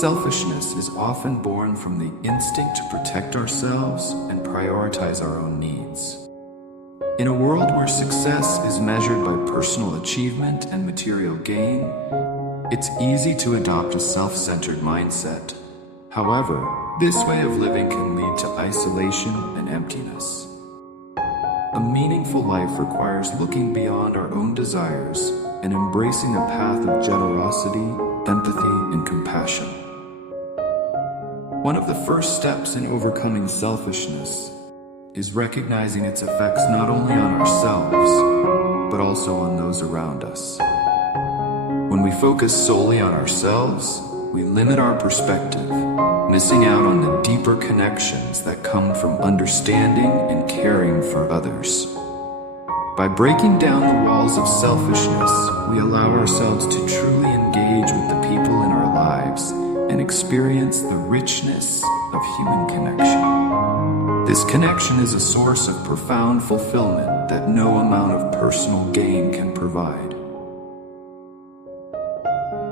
Selfishness is often born from the instinct to protect ourselves and prioritize our own needs. In a world where success is measured by personal achievement and material gain, it's easy to adopt a self-centered mindset. However, this way of living can lead to isolation and emptiness. A meaningful life requires looking beyond our own desires and embracing a path of generosity, empathy, and compassion. One of the first steps in overcoming selfishness is recognizing its effects not only on ourselves, but also on those around us. When we focus solely on ourselves, we limit our perspective, missing out on the deeper connections that come from understanding and caring for others. By breaking down the walls of selfishness, we allow ourselves to truly engage with the people in our lives and experience the richness of human connection. This connection is a source of profound fulfillment that no amount of personal gain can provide.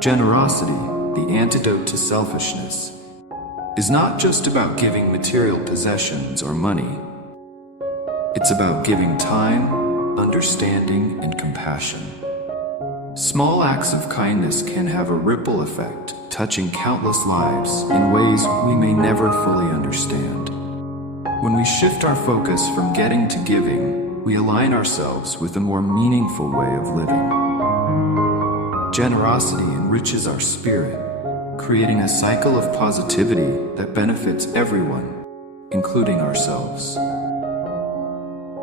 Generosity, the antidote to selfishness, is not just about giving material possessions or money. It's about giving time, understanding, and compassion. Small acts of kindness can have a ripple effect, touching countless lives in ways we may never fully understand. When we shift our focus from getting to giving, we align ourselves with a more meaningful way of living. Generosity enriches our spirit, creating a cycle of positivity that benefits everyone, including ourselves.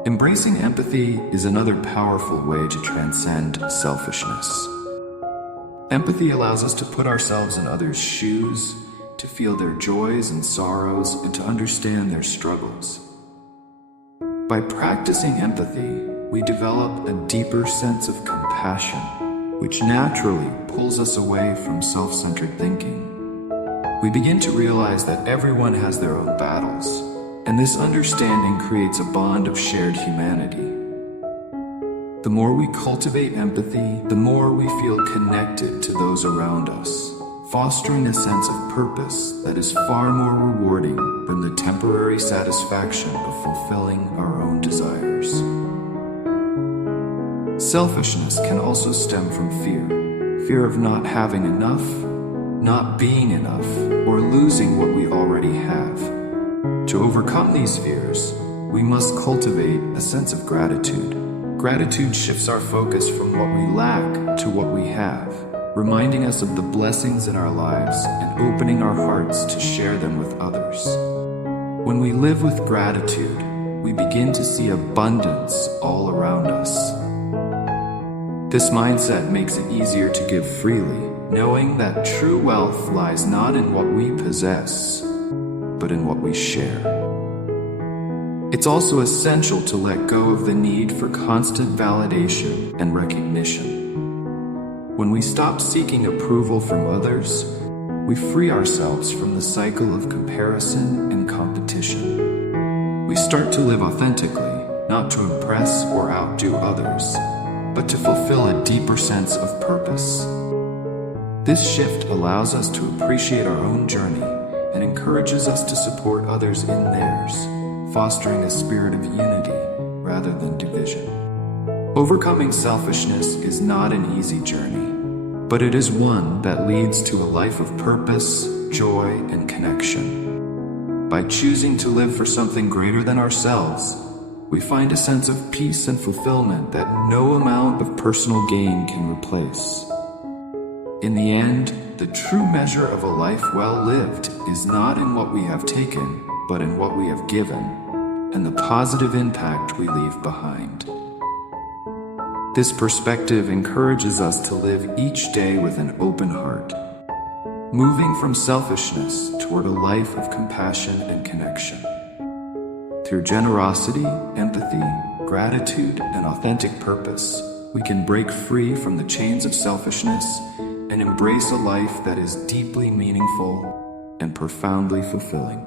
Embracing empathy is another powerful way to transcend selfishness. Empathy allows us to put ourselves in others' shoes, to feel their joys and sorrows, and to understand their struggles. By practicing empathy, we develop a deeper sense of compassion, which naturally pulls us away from self-centered thinking. We begin to realize that everyone has their own battles, and this understanding creates a bond of shared humanity. The more we cultivate empathy, the more we feel connected to those around us, fostering a sense of purpose that is far more rewarding than the temporary satisfaction of fulfilling our own desires. Selfishness can also stem from fear of not having enough, not being enough, or losing what we already have. To overcome these fears, we must cultivate a sense of gratitude. Gratitude shifts our focus from what we lack to what we have, reminding us of the blessings in our lives and opening our hearts to share them with others. When we live with gratitude, we begin to see abundance all around us. This mindset makes it easier to give freely, knowing that true wealth lies not in what we possess, but in what we share. It's also essential to let go of the need for constant validation and recognition. When we stop seeking approval from others, we free ourselves from the cycle of comparison and competition. We start to live authentically, not to impress or outdo others, but to fulfill a deeper sense of purpose. This shift allows us to appreciate our own journey and encourages us to support others in theirs, fostering a spirit of unity rather than division. Overcoming selfishness is not an easy journey, but it is one that leads to a life of purpose, joy, and connection. By choosing to live for something greater than ourselves, we find a sense of peace and fulfillment that no amount of personal gain can replace. In the end, the true measure of a life well lived is not in what we have taken, but in what we have given, and the positive impact we leave behind. This perspective encourages us to live each day with an open heart, moving from selfishness toward a life of compassion and connection. Through generosity, empathy, gratitude, and authentic purpose, we can break free from the chains of selfishness and embrace a life that is deeply meaningful and profoundly fulfilling.